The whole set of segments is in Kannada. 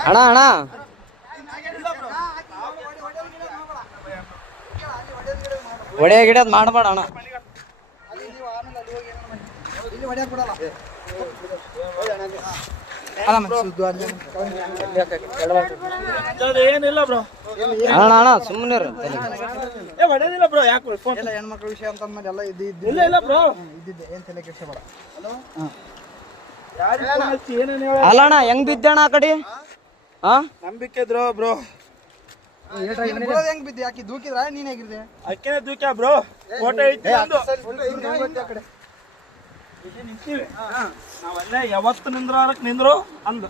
ಅಣ್ಣ ಅಣ್ಣ. ಹೊಡೆಯ ಗಿಡದ್ ಮಾಡಬೇಡ ಅಣ್ಣ. ಅಲ್ಲಿ ನೀವು ಆಮೇಲೆ ಅಲ್ಲಿ ಹೋಗಿ ಏನೋ ಮಾಡಿ ಇಲ್ಲಿ ಹೊಡ್ಯಾಕ್ ಬಿಡಲ್ಲ ಏನಿಲ್ಲ ಬ್ರೋ. ಅಣ್ಣ ಅಣ್ಣ ಸುಮ್ಮನೆ ಏ ಹೊಡೆದಿಲ್ಲ ಬ್ರೋ ಯಾಕೆ ಫೋನ್? ಎಲ್ಲ ಹೆಣ್ಮಕ್ಳ ವಿಷಯ ಅಂತ ಅಂದ್ಮೇಲೆ ಎಲ್ಲ ಇದು ಇದು ಇಲ್ಲ ಇಲ್ಲ ಬ್ರೋ. ಇದ್ದಿದ್ದೆ. ಏನ್ ತಲೆ ಕೆಡ್ಸ್ಕೊಬೇಡ ಹಲೋ? ಹಚ್ಚಿ ಏನೇನು ಹೇಳ ಅಲ್ಲ ಅಣ್ಣ ಹೆಂಗ್ ಬಿದ್ದಣ್ಣ ಆ ಕಡೆ? ಹಾ? ನಂಬಿಕೆ ಇದ್ರು ಬ್ರೋ. ಬಿಡೋದು ಹೆಂಗ್ ಬಿದ್ದೆ? ಆಕಿ ದೂಕಿದ್ರ? ನೀನ್ ಹೇಗಿದ್ದೆ? ಅಕ್ಕೇನೆ ದೂಕ್ಯ ಬ್ರೋ? ಫೋಟೋ ನಿಂತೀವಿ. ನಾವಲ್ಲೇ ಯಾವತ್ತು ನಿಂದ್ರಾರಕ್ ನಿಂದ್ರು? ಅಂದು.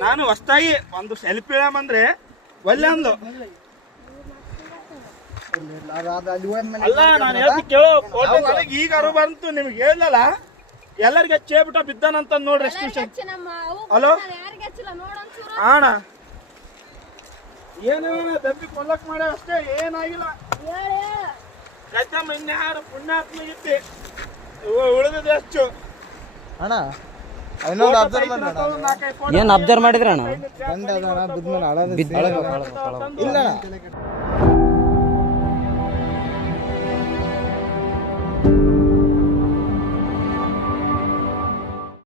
ನೀನು ಹೊಸ್ತಾಗಿ ಒಂದು ಸೆಲ್ಫಿ ಅಂದ್ರೆ ಒಳ್ಳೆ ಅದು. ಅಲ್ಲಿ ನಾನು ಹೇಳ್ತಿ ಕೇಳೋ ಫೋಟೋ ನನಗೆ ಈಗ ಅರು ಬಂತು ನಿಮ್ಗೆ ಹೇಳಲ್ಲ ಎಲ್ಲರಿಗೆ ಚೇಬಿಟ ಬಿದ್ದಾನಂತ ನೋಡ್ರಿ ಅವು ಹಲೋ? ಆಣ. ಏನು ದಬ್ಬಿ ಕೊಲ್ಲಕ್ ಮಾಡ ಅಷ್ಟೇ ಏನಾಗಿಲ್ಲ. ಕಚ್ಚಮ್ಮ ಇನ್ಯಾರು ಪುಣ್ಯಾತ್ಮ ಇತ್ತಿ ಉಳಿದಿದೆ ಹೆಚ್ಚು ಅಣ್ಣ ಇನ್ನೊಂದು ಅಬ್ಸರ್ವ್ ಮಾಡಿದ್ರೆ ಏನ್ ಅಬ್ಸರ್ವ್ ಮಾಡಿದ್ರಿ ಅಣ್ಣ? ಬಿದ್ಮೇಲೆ ಇಲ್ಲ